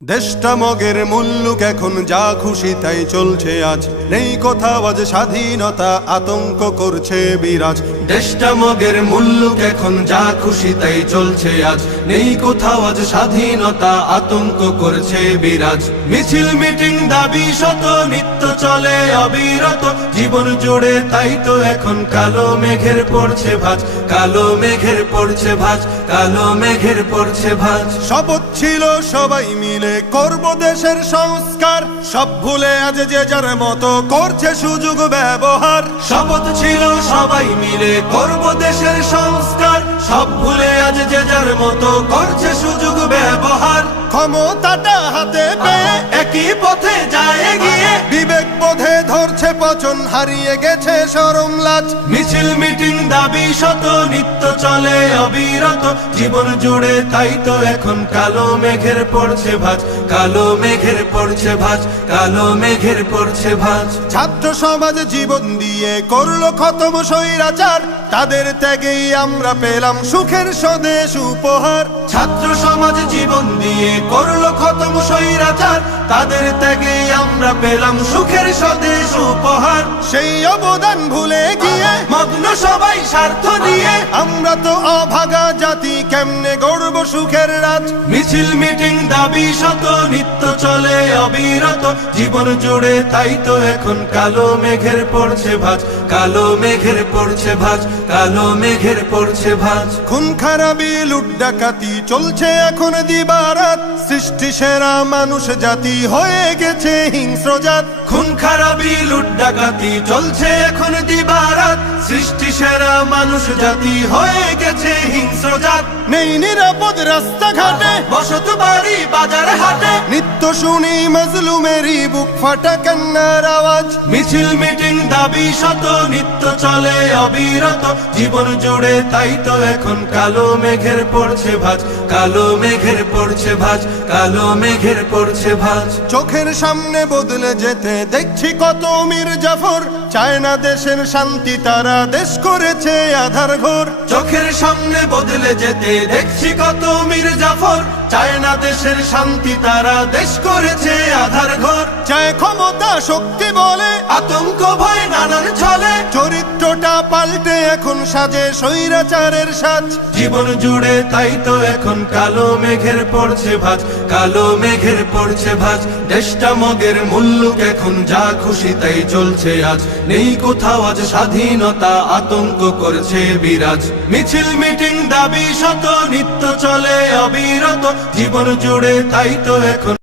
দেশটা মগের মুল্লুক এখন যা খুশি তাই চলছে আজ, নেই কোথাও আজ স্বাধীনতা, আতঙ্ক করছে বিরাজ। দেশটা মগের মুল্লুক এখন যা খুশি তাই চলছে আজ, নেই কোথাও আজ স্বাধীনতা, আতঙ্ক করছে বিরাজ। মিছিল মিটিং দাবি শত নিত্য চলে অবিরত, জীবন জুড়ে তাই তো এখন কালো মেঘের পড়ছে ভাঁজ, কালো মেঘের পড়ছে ভাঁজ, কালো মেঘের পড়ছে ভাঁজ। শপথ ছিল সবাই মিলে করব দেশের সংস্কার, সব ভুলে আজ যে যার মতো করছে সুযোগ ব্যবহার। শপথ ছিল সবাই মিলে করব দেশের সংস্কার, সব ভুলে আজ যে যার মতো করছে সুযোগ ব্যবহার। ক্ষমতাটা হাতে পেয়ে একই পথে যায় এগিয়ে, বিবেক বোধে ধরছে পচন, হারিয়ে গেছে শরম লাজ। মিছিল মিটিং দাবি শত নিত্য চলে অবিরত, জীবন জুড়ে তাই তো এখন কালো মেঘের পড়ছে ভাঁজ, কালো মেঘের পড়ছে ভাঁজ, কালো মেঘের পড়ছে ভাঁজ। ছাত্র সমাজ জীবন দিয়ে করলো খতম স্বৈরাচার, তাদের ত্যাগেই আমরা পেলাম সুখের স্বদেশ উপহার। ছাত্র সমাজ জীবন দিয়ে করলো খতম স্বৈরাচার, তাদের ত্যাগেই আমরা পেলাম সুখের স্বদেশ উপহার। সেই অবদান ভুলে গিয়ে মগ্ন সবাই স্বার্থ নিয়ে, আমরা তো অভাগা জাতি, কেমনে গড়ব সুখের রাজ। মিছিল মিটিং দাবি শত নিত্য চলে অবিরত, জীবন জুড়ে তাই তো এখন কালো মেঘের পড়ছে ভাঁজ, কালো মেঘের পড়ছে ভাঁজ, কালো মেঘের পড়ছে ভাঁজ। খুন খারাপি লুট ডাকাতি চলছে এখন দিবারাত, সৃষ্টি সেরা মানুষ জাতি হয়ে গেছে হিংস্র জাত। খুন খারাপি লুট ডাকাতি চলছে এখন দিবারাত, সৃষ্টি সেরা মানুষ জাতি হয়ে গেছে হিংস্র জাত। নেই নিরাপদ রাস্তাঘাটে, বসত বাড়ি বাজার হাটে, নিত্য শুনি মজলুমেরই বুক ফাটা কান্নার আওয়াজ। মিছিল মিটিং দাবি শত নিত্য চলে অবিরত, জীবন জুড়ে তাই তো এখন কালো মেঘের পড়ছে ভাঁজ, কালো মেঘের পড়ছে ভাঁজ, কালো মেঘের পড়ছে ভাঁজ। চোখের সামনে বদলে যেতে দেখছি কত মীর জাফর, চায় না দেশের শান্তি, তারা দেশ করেছে আধার ঘর। চোখের সামনে বদলে যেতে দেখছি কত মীর জাফর, চায় না দেশের শান্তি, তারা দেশ করেছে আধার ঘর। চায় ক্ষমতা শক্তি বলে আতঙ্ক ভয় নানান ছলে, চরিত্রটা পাল্টে এখন সাজে স্বৈরাচারের সাজ। জীবন জুড়ে তাই তো এখন কালো মেঘের পড়ছে ভাঁজ, কালো মেঘের পড়ছে ভাঁজ। দেশটা মগের মুল্লুক এখন যা খুশি তাই চলছে আজ, নেই কোথাও আজ স্বাধীনতা, আতঙ্ক করছে বিরাজ। মিছিল মিটিং দাবি শত নিত্য চলে অবিরত, জীবন জুড়ে তাই তো এখন